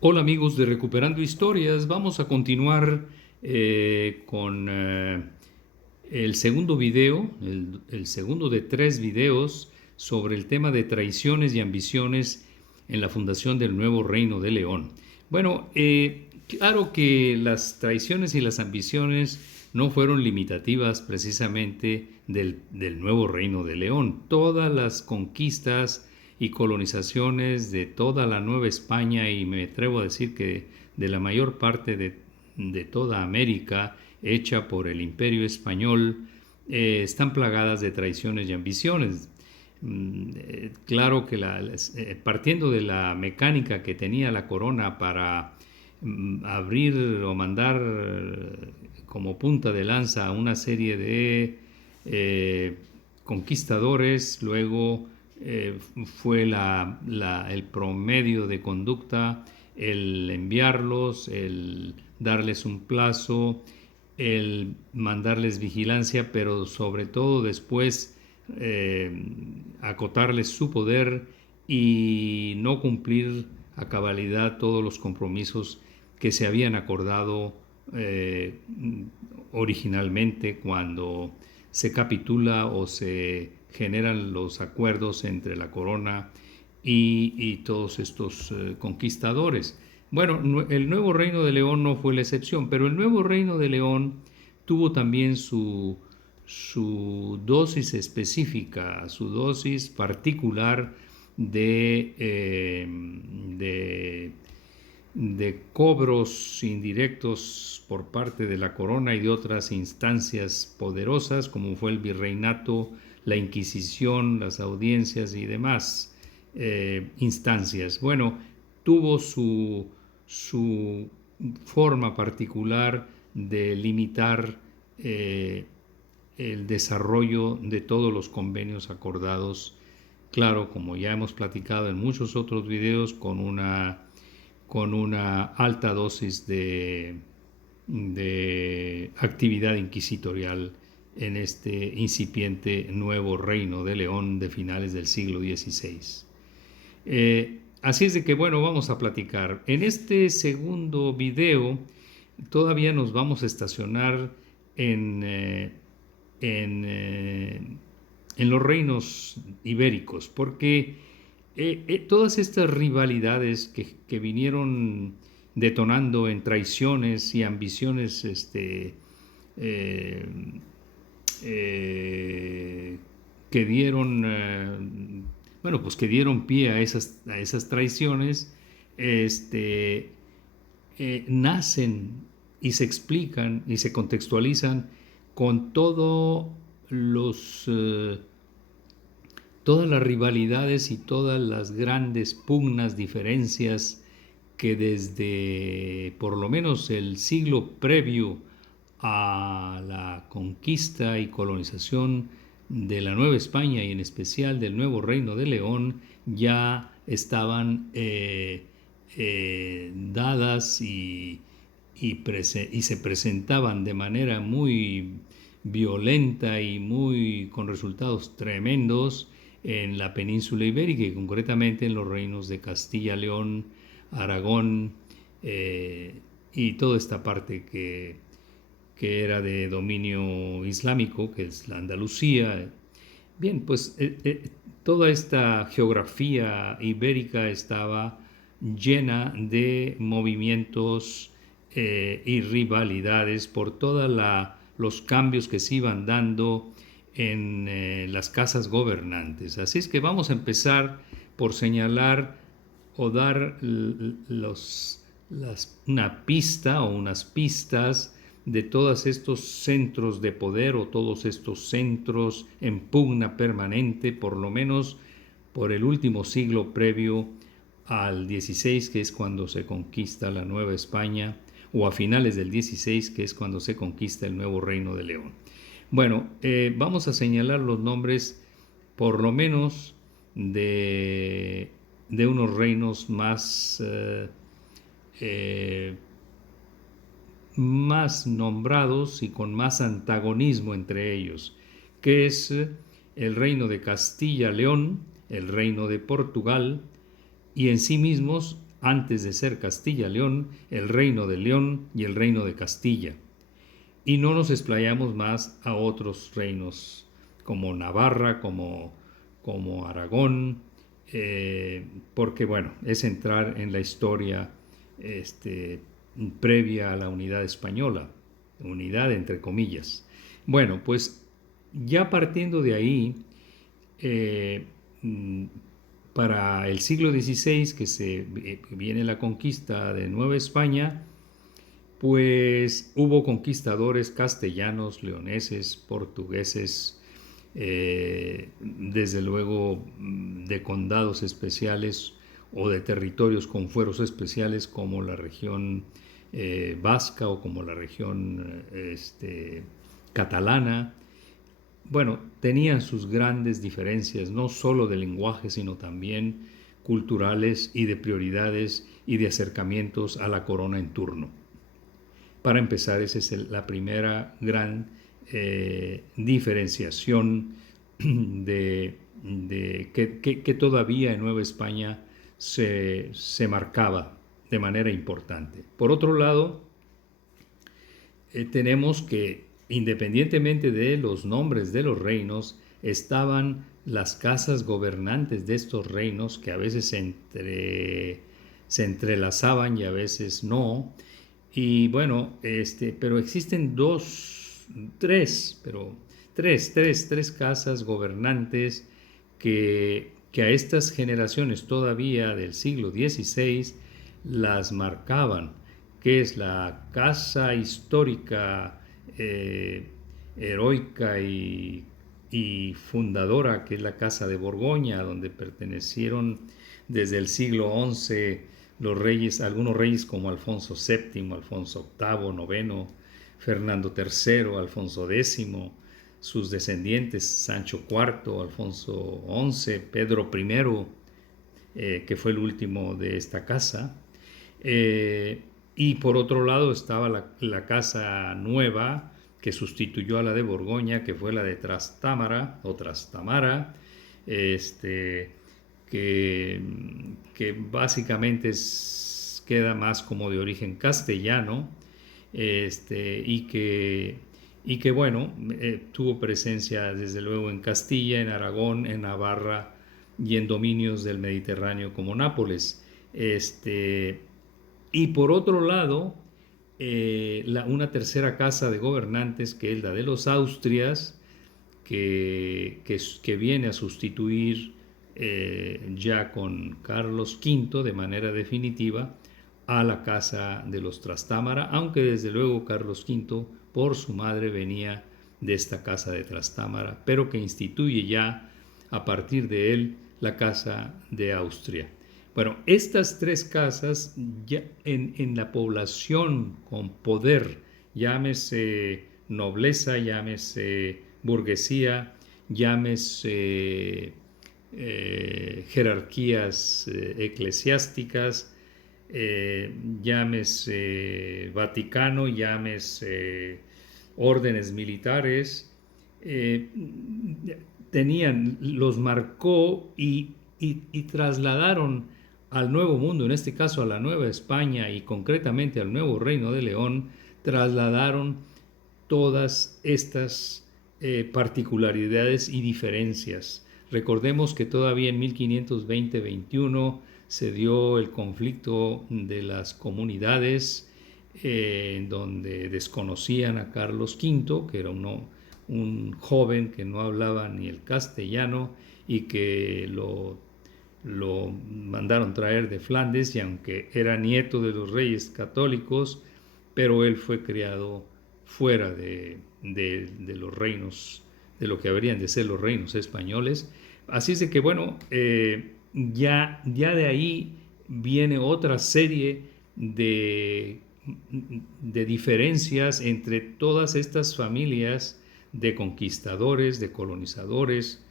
Hola amigos de Recuperando Historias, vamos a continuar con el segundo video, el segundo de tres videos sobre el tema de traiciones y ambiciones en la fundación del nuevo Reino de León. Bueno, claro que las traiciones y las ambiciones no fueron limitativas precisamente del nuevo Reino de León. Todas las conquistas y colonizaciones de toda la Nueva España, y me atrevo a decir que de la mayor parte de toda América hecha por el Imperio Español, están plagadas de traiciones y ambiciones. Claro que partiendo de la mecánica que tenía la corona para abrir o mandar como punta de lanza a una serie de conquistadores, luego fue el promedio de conducta, el enviarlos, el darles un plazo, el mandarles vigilancia, pero sobre todo después eh, acotarles su poder y no cumplir a cabalidad todos los compromisos que se habían acordado eh, originalmente cuando se capitula o se generan los acuerdos entre la corona y todos estos conquistadores. Bueno, el nuevo Reino de León no fue la excepción, pero el nuevo Reino de León tuvo también su dosis específica, su dosis particular de, de, de cobros indirectos por parte de la corona y de otras instancias poderosas, como fue el virreinato, la Inquisición, las audiencias y demás instancias. Bueno, tuvo su forma particular de limitar el desarrollo de todos los convenios acordados, claro, como ya hemos platicado en muchos otros videos, con una alta dosis de actividad inquisitorial en este incipiente nuevo Reino de León de finales del siglo XVI. Así es de que, bueno, vamos a platicar. En este segundo video todavía nos vamos a estacionar en, eh, en, eh, en los reinos ibéricos, porque todas estas rivalidades que vinieron detonando en traiciones y ambiciones eh, eh, que dieron, bueno, pues que dieron pie a esas traiciones, este, nacen y se explican y se contextualizan con todas las rivalidades y todas las grandes pugnas, diferencias que desde por lo menos el siglo previo a la conquista y colonización de la Nueva España y en especial del nuevo Reino de León ya estaban dadas y se presentaban de manera muy violenta y muy con resultados tremendos en la península ibérica y concretamente en los reinos de Castilla, León, Aragón y toda esta parte que era de dominio islámico, que es la Andalucía. Bien, pues toda esta geografía ibérica estaba llena de movimientos y rivalidades por todos los cambios que se iban dando en las casas gobernantes. Así es que vamos a empezar por señalar o dar una pista o unas pistas de todos estos centros de poder o todos estos centros en pugna permanente, por lo menos por el último siglo previo al XVI, que es cuando se conquista la Nueva España, o a finales del XVI, que es cuando se conquista el nuevo Reino de León. Bueno, vamos a señalar los nombres por lo menos de unos reinos eh, más nombrados y con más antagonismo entre ellos, que es el reino de Castilla-León, el reino de Portugal y en sí mismos antes de ser Castilla-León, el Reino de León y el Reino de Castilla. Y no nos explayamos más a otros reinos como Navarra, como Aragón, porque bueno, es entrar en la historia previa a la unidad española, unidad entre comillas. Bueno, pues ya partiendo de ahí, eh, para el siglo XVI, viene la conquista de Nueva España, pues hubo conquistadores castellanos, leoneses, portugueses, desde luego de condados especiales o de territorios con fueros especiales como la región vasca o como la región catalana. Bueno, tenían sus grandes diferencias, no solo de lenguaje, sino también culturales y de prioridades y de acercamientos a la corona en turno. Para empezar, esa es la primera gran diferenciación que todavía en Nueva España se marcaba de manera importante. Por otro lado, tenemos que, independientemente de los nombres de los reinos, estaban las casas gobernantes de estos reinos que a veces se entrelazaban y a veces no. Y bueno, pero existen tres casas gobernantes que a estas generaciones todavía del siglo XVI las marcaban, que es la casa histórica, heroica y fundadora, que es la Casa de Borgoña, donde pertenecieron desde el siglo XI los reyes, algunos reyes como Alfonso VII, Alfonso VIII, IX, Fernando III, Alfonso X, sus descendientes Sancho IV, Alfonso XI, Pedro I, que fue el último de esta casa. Y por otro lado estaba la casa nueva que sustituyó a la de Borgoña, que fue la de Trastámara o Trastamara, que básicamente queda más como de origen castellano, y que bueno, tuvo presencia desde luego en Castilla, en Aragón, en Navarra y en dominios del Mediterráneo como Nápoles. Y por otro lado, una tercera casa de gobernantes, que es la de los Austrias, que viene a sustituir ya con Carlos V de manera definitiva a la casa de los Trastámara, aunque desde luego Carlos V por su madre venía de esta casa de Trastámara, pero que instituye ya a partir de él la casa de Austria. Bueno, estas tres casas ya en la población con poder, llámese nobleza, llámese burguesía, llámese jerarquías eclesiásticas, llámese Vaticano, llámese órdenes militares, los marcó y trasladaron al Nuevo Mundo, en este caso a la Nueva España y concretamente al Nuevo Reino de León, trasladaron todas estas particularidades y diferencias. Recordemos que todavía en 1520-21 se dio el conflicto de las comunidades, donde desconocían a Carlos V, que era un joven que no hablaba ni el castellano y que lo mandaron traer de Flandes, y aunque era nieto de los reyes católicos, pero él fue criado fuera de los reinos, de lo que habrían de ser los reinos españoles. Así es de que bueno, ya de ahí viene otra serie de diferencias entre todas estas familias de conquistadores, de colonizadores,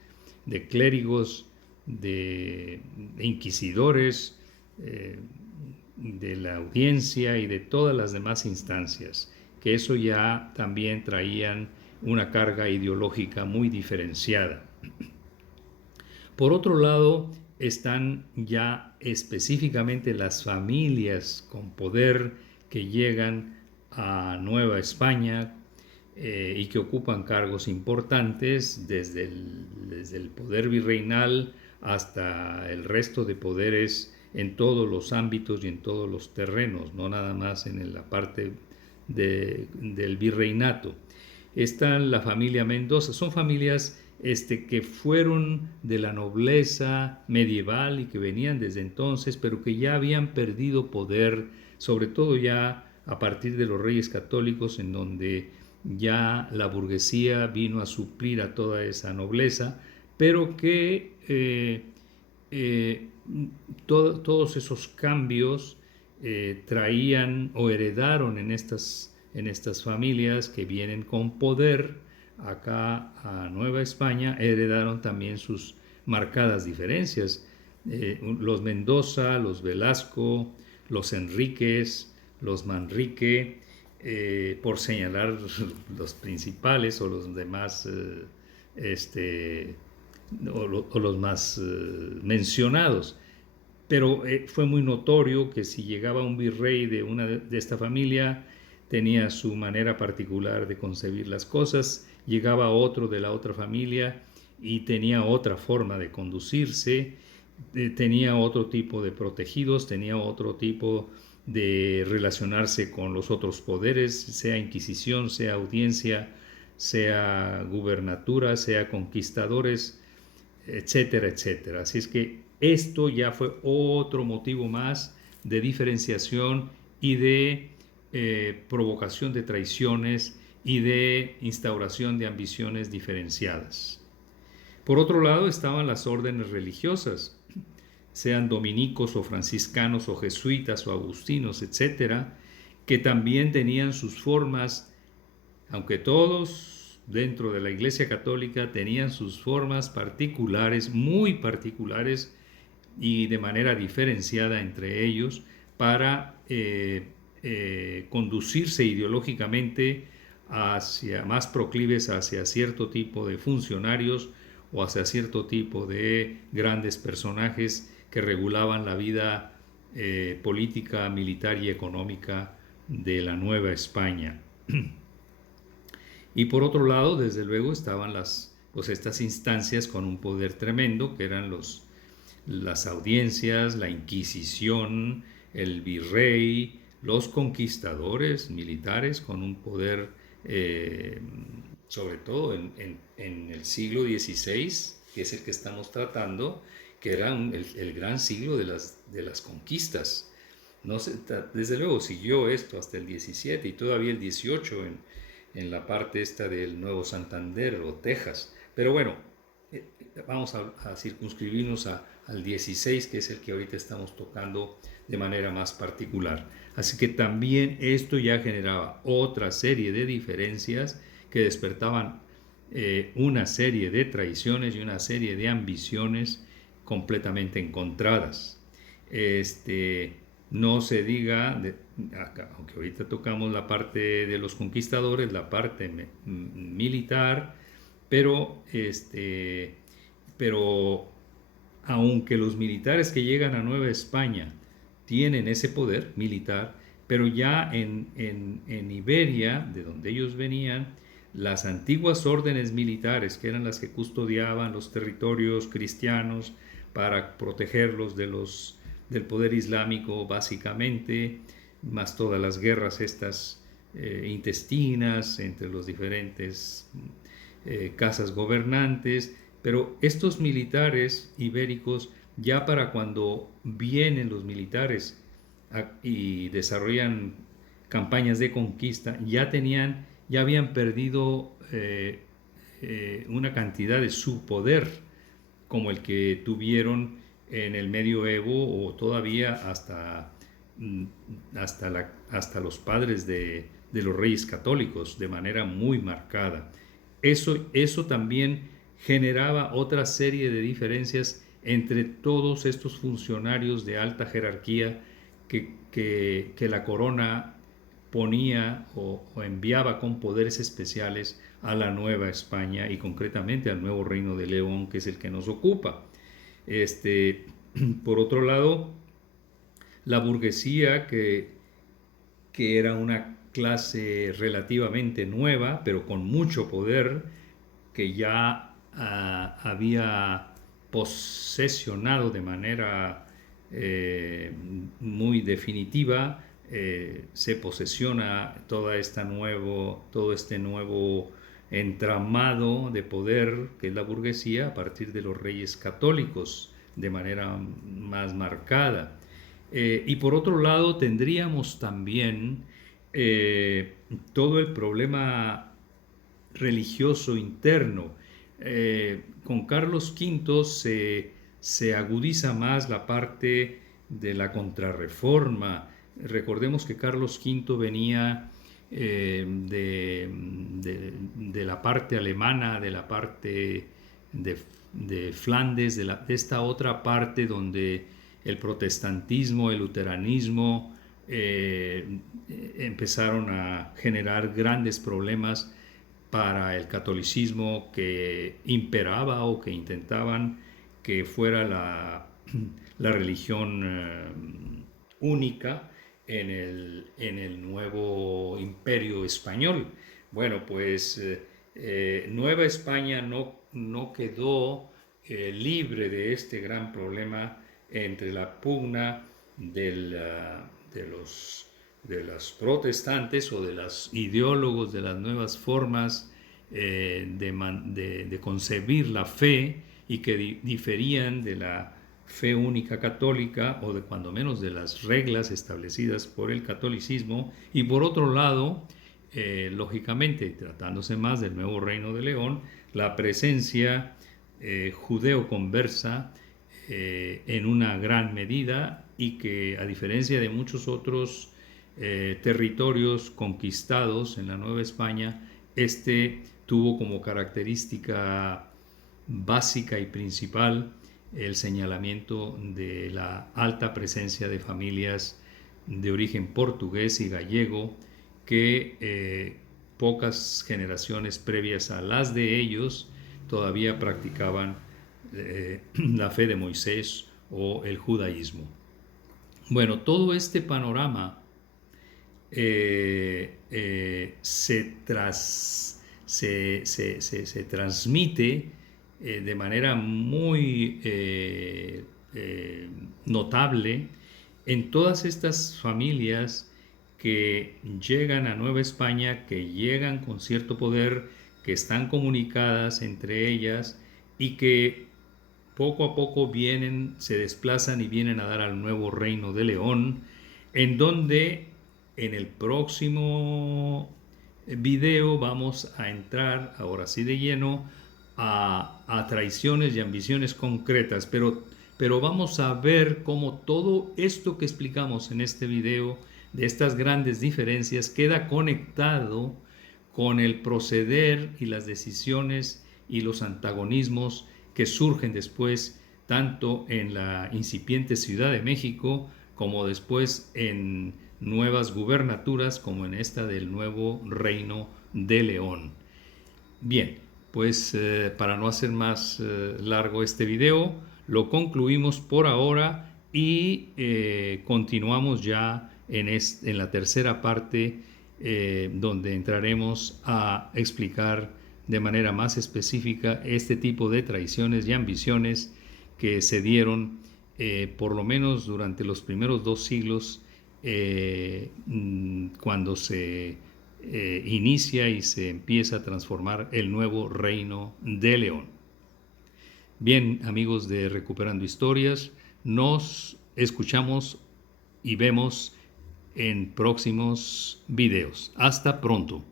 de clérigos, de inquisidores, de la audiencia y de todas las demás instancias, que eso ya también traían una carga ideológica muy diferenciada. Por otro lado, están ya específicamente las familias con poder que llegan a Nueva España y que ocupan cargos importantes desde el poder virreinal hasta el resto de poderes en todos los ámbitos y en todos los terrenos, no nada más en la parte del virreinato. Está la familia Mendoza, son familias que fueron de la nobleza medieval y que venían desde entonces, pero que ya habían perdido poder, sobre todo ya a partir de los reyes católicos, en donde ya la burguesía vino a suplir a toda esa nobleza, pero que todos esos cambios traían o heredaron en estas familias que vienen con poder acá a Nueva España, heredaron también sus marcadas diferencias. Los Mendoza, los Velasco, los Enríquez, los Manrique, por señalar los principales o los demás, o los más mencionados. Pero fue muy notorio que si llegaba un virrey de esta familia, tenía su manera particular de concebir las cosas, llegaba otro de la otra familia y tenía otra forma de conducirse, tenía otro tipo de protegidos, tenía otro tipo de relacionarse con los otros poderes, sea Inquisición, sea audiencia, sea gubernatura, sea conquistadores, etcétera, etcétera. Así es que esto ya fue otro motivo más de diferenciación y de provocación de traiciones y de instauración de ambiciones diferenciadas. Por otro lado estaban las órdenes religiosas, sean dominicos o franciscanos o jesuitas o agustinos, etcétera, que también tenían sus formas, aunque todos dentro de la Iglesia Católica tenían sus formas particulares, muy particulares y de manera diferenciada entre ellos para conducirse ideológicamente más proclives hacia cierto tipo de funcionarios o hacia cierto tipo de grandes personajes que regulaban la vida política, militar y económica de la Nueva España. Y por otro lado, desde luego, estaban estas instancias con un poder tremendo, que eran las audiencias, la Inquisición, el virrey, los conquistadores militares con un poder, sobre todo en el siglo XVI, que es el que estamos tratando, que era el gran siglo de las conquistas. No sé, desde luego siguió esto hasta el 17 y todavía el 18 en la parte esta del Nuevo Santander o Texas. Pero bueno, vamos a circunscribirnos al 16, que es el que ahorita estamos tocando de manera más particular. Así que también esto ya generaba otra serie de diferencias que despertaban una serie de traiciones y una serie de ambiciones completamente encontradas. No se diga, aunque ahorita tocamos la parte de los conquistadores, la parte militar, pero aunque los militares que llegan a Nueva España tienen ese poder militar, pero ya en Iberia, de donde ellos venían, las antiguas órdenes militares, que eran las que custodiaban los territorios cristianos para protegerlos del poder islámico básicamente, más todas las guerras estas intestinas entre los diferentes casas gobernantes, pero estos militares ibéricos, ya para cuando vienen los militares y desarrollan campañas de conquista, ya habían perdido una cantidad de su poder, como el que tuvieron en el medioevo o todavía hasta los padres de los reyes católicos, de manera muy marcada. Eso también generaba otra serie de diferencias entre todos estos funcionarios de alta jerarquía que la corona ponía o enviaba con poderes especiales a la Nueva España y concretamente al nuevo Reino de León, que es el que nos ocupa. Este, por otro lado, la burguesía, que era una clase relativamente nueva, pero con mucho poder, que ya había posesionado de manera muy definitiva, se posesiona todo este nuevo entramado de poder que es la burguesía a partir de los reyes católicos de manera más marcada. Y por otro lado tendríamos también todo el problema religioso interno. Con Carlos V se agudiza más la parte de la contrarreforma. Recordemos que Carlos V venía de la parte alemana, de la parte de Flandes, de esta otra parte donde el protestantismo, el luteranismo empezaron a generar grandes problemas para el catolicismo, que imperaba o que intentaban que fuera la religión única en el nuevo imperio español. Bueno, pues Nueva España no quedó libre de este gran problema entre la pugna de los protestantes o de los ideólogos de las nuevas formas de concebir la fe, y que diferían de la fe única católica, o de cuando menos de las reglas establecidas por el catolicismo. Y por otro lado, lógicamente, tratándose más del nuevo Reino de León, la presencia judeo-conversa en una gran medida, y que, a diferencia de muchos otros territorios conquistados en la Nueva España, este tuvo como característica básica y principal el señalamiento de la alta presencia de familias de origen portugués y gallego, que pocas generaciones previas a las de ellos todavía practicaban la fe de Moisés o el judaísmo. Bueno, todo este panorama se transmite de manera muy notable en todas estas familias que llegan a Nueva España, que llegan con cierto poder, que están comunicadas entre ellas, y que poco a poco se desplazan y vienen a dar al nuevo Reino de León, en donde en el próximo video vamos a entrar, ahora sí de lleno, a traiciones y ambiciones concretas, pero vamos a ver cómo todo esto que explicamos en este video, de estas grandes diferencias, queda conectado con el proceder y las decisiones y los antagonismos que surgen después, tanto en la incipiente Ciudad de México, como después en nuevas gubernaturas, como en esta del nuevo Reino de León. Bien, pues para no hacer más largo este video, lo concluimos por ahora, y continuamos ya en la tercera parte, donde entraremos a explicar de manera más específica este tipo de traiciones y ambiciones que se dieron por lo menos durante los primeros 2 siglos, cuando se inicia y se empieza a transformar el nuevo Reino de León. Bien, amigos de Recuperando Historias, nos escuchamos y vemos en próximos videos. Hasta pronto.